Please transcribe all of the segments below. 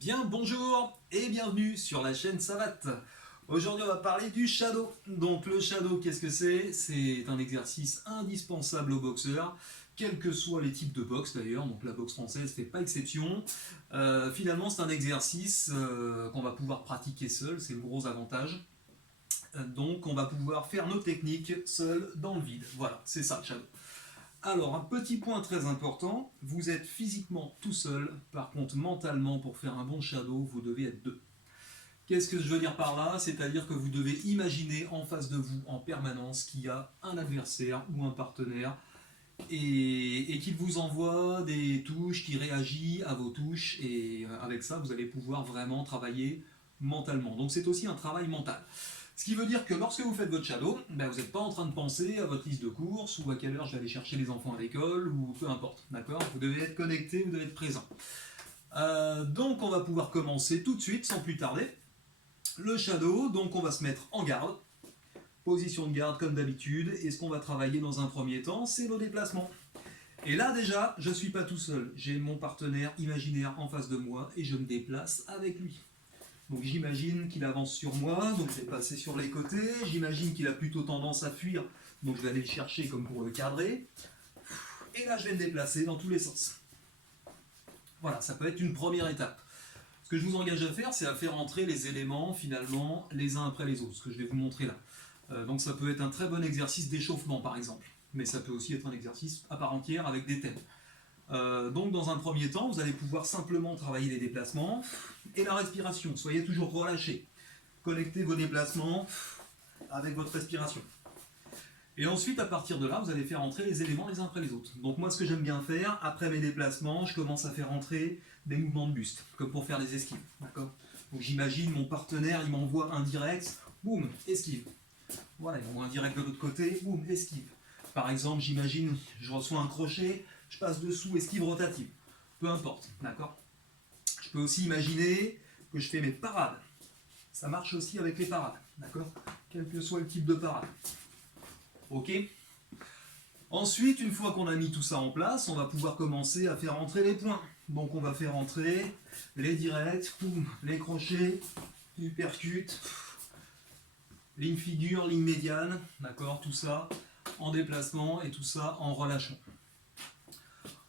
Bien bonjour et bienvenue sur la chaîne Savate. Aujourd'hui on va parler du shadow. Donc le shadow, qu'est-ce que c'est? C'est un exercice indispensable aux boxeurs, quels que soient les types de boxe d'ailleurs, donc la boxe française fait pas exception. Finalement c'est un exercice qu'on va pouvoir pratiquer seul, c'est le gros avantage. Donc on va pouvoir faire nos techniques seul dans le vide. Voilà, c'est ça le shadow. Alors, un petit point très important, vous êtes physiquement tout seul, par contre mentalement, pour faire un bon shadow, vous devez être deux. Qu'est-ce que je veux dire par là? C'est-à-dire que vous devez imaginer en face de vous en permanence qu'il y a un adversaire ou un partenaire et qu'il vous envoie des touches, qui réagit à vos touches, et avec ça, vous allez pouvoir vraiment travailler mentalement. Donc c'est aussi un travail mental. Ce qui veut dire que lorsque vous faites votre shadow, ben vous n'êtes pas en train de penser à votre liste de courses ou à quelle heure je vais aller chercher les enfants à l'école ou peu importe, d'accord? Vous devez être connecté, vous devez être présent. Donc on va pouvoir commencer tout de suite sans plus tarder. Le shadow, donc on va se mettre en garde, position de garde comme d'habitude, et ce qu'on va travailler dans un premier temps, c'est nos déplacements. Et là déjà, je ne suis pas tout seul, j'ai mon partenaire imaginaire en face de moi et je me déplace avec lui. Donc j'imagine qu'il avance sur moi, donc je vais passer sur les côtés, j'imagine qu'il a plutôt tendance à fuir, donc je vais aller le chercher comme pour le cadrer, et là je vais me déplacer dans tous les sens. Voilà, ça peut être une première étape. Ce que je vous engage à faire, c'est à faire entrer les éléments finalement les uns après les autres, ce que je vais vous montrer là. Donc ça peut être un très bon exercice d'échauffement par exemple, mais ça peut aussi être un exercice à part entière avec des thèmes. Donc dans un premier temps, vous allez pouvoir simplement travailler les déplacements et la respiration. Soyez toujours relâchés. Connectez vos déplacements avec votre respiration. Et ensuite, à partir de là, vous allez faire entrer les éléments les uns après les autres. Donc moi, ce que j'aime bien faire, après mes déplacements, je commence à faire entrer des mouvements de buste, comme pour faire des esquives. D'accord? Donc j'imagine mon partenaire, il m'envoie un direct, boum, esquive. Voilà, il m'envoie un direct de l'autre côté, boum, esquive. Par exemple, j'imagine, je reçois un crochet, je passe dessous, esquive rotative. Peu importe, d'accord? Je peux aussi imaginer que je fais mes parades. Ça marche aussi avec les parades, d'accord? Quel que soit le type de parade. Ok? Ensuite, une fois qu'on a mis tout ça en place, on va pouvoir commencer à faire entrer les points. Donc on va faire entrer les directs, boum, les crochets, uppercut, ligne figure, ligne médiane, d'accord? Tout ça en déplacement et tout ça en relâchant.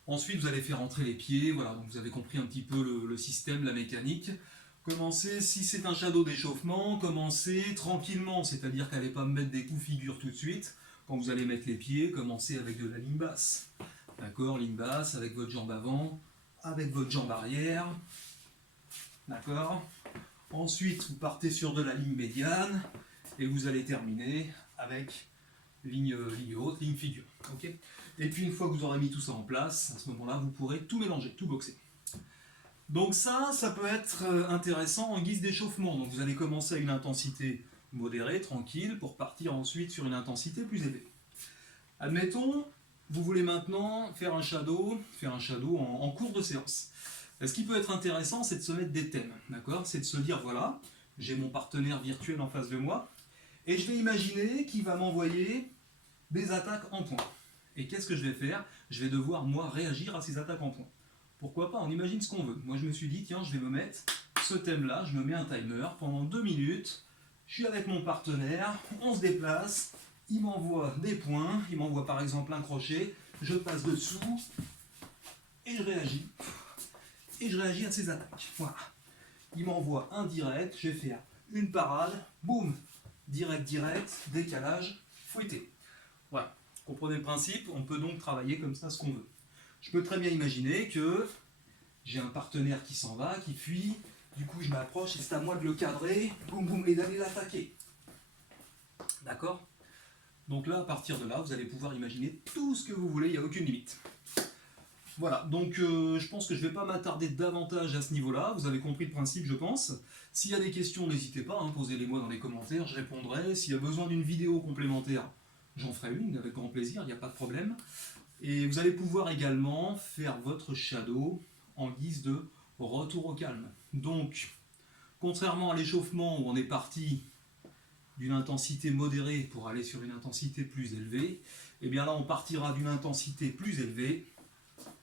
Ensuite, vous allez faire entrer les pieds, voilà, donc vous avez compris un petit peu le système, la mécanique. Commencez, si c'est un shadow d'échauffement, commencez tranquillement, c'est-à-dire qu'allez pas me mettre des coups figure tout de suite. Quand vous allez mettre les pieds, commencez avec de la ligne basse. D'accord, ligne basse, avec votre jambe avant, avec votre jambe arrière. D'accord. Ensuite, vous partez sur de la ligne médiane, et vous allez terminer avec ligne haute, ligne figure. Okay, et puis une fois que vous aurez mis tout ça en place, à ce moment-là, vous pourrez tout mélanger, tout boxer. Donc ça peut être intéressant en guise d'échauffement. Donc vous allez commencer à une intensité modérée, tranquille, pour partir ensuite sur une intensité plus élevée. Admettons, vous voulez maintenant faire un shadow en cours de séance. Ce qui peut être intéressant, c'est de se mettre des thèmes, d'accord? C'est de se dire, voilà, j'ai mon partenaire virtuel en face de moi, et je vais imaginer qu'il va m'envoyer des attaques en points. Et qu'est-ce que je vais faire? Je vais devoir, moi, réagir à ces attaques en points. Pourquoi pas? On imagine ce qu'on veut. Moi, je me suis dit, tiens, je vais me mettre ce thème-là, je me mets un timer pendant 2 minutes, je suis avec mon partenaire, on se déplace, il m'envoie des points, il m'envoie par exemple un crochet, je passe dessous, et je réagis. Et je réagis à ces attaques. Voilà. Il m'envoie un direct, je vais faire une parade, boum, direct, décalage, fouetté. Voilà, comprenez le principe, on peut donc travailler comme ça ce qu'on veut. Je peux très bien imaginer que j'ai un partenaire qui s'en va, qui fuit, du coup je m'approche et c'est à moi de le cadrer, boum boum, et d'aller l'attaquer. D'accord? Donc là, à partir de là, vous allez pouvoir imaginer tout ce que vous voulez, il n'y a aucune limite. Voilà, donc je pense que je ne vais pas m'attarder davantage à ce niveau-là, vous avez compris le principe je pense. S'il y a des questions, n'hésitez pas, hein, posez-les-moi dans les commentaires, je répondrai. S'il y a besoin d'une vidéo complémentaire, j'en ferai une avec grand plaisir, il n'y a pas de problème. Et vous allez pouvoir également faire votre shadow en guise de retour au calme. Donc, contrairement à l'échauffement où on est parti d'une intensité modérée pour aller sur une intensité plus élevée, et bien là on partira d'une intensité plus élevée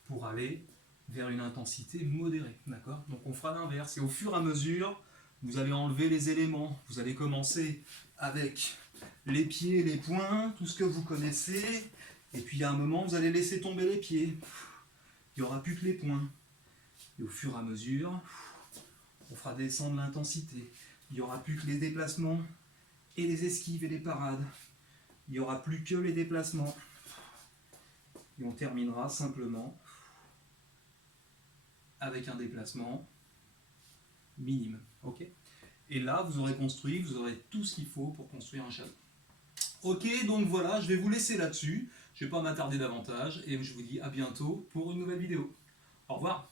pour aller vers une intensité modérée, d'accord? Donc on fera l'inverse, et au fur et à mesure, vous allez enlever les éléments. Vous allez commencer avec les pieds, les poings, tout ce que vous connaissez, et puis à un moment, vous allez laisser tomber les pieds. Il n'y aura plus que les poings. Et au fur et à mesure, on fera descendre l'intensité. Il n'y aura plus que les déplacements et les esquives et les parades. Il n'y aura plus que les déplacements. Et on terminera simplement avec un déplacement minime. Ok ? Et là, vous aurez construit, vous aurez tout ce qu'il faut pour construire un shadow. Ok, donc voilà, je vais vous laisser là-dessus. Je ne vais pas m'attarder davantage et je vous dis à bientôt pour une nouvelle vidéo. Au revoir.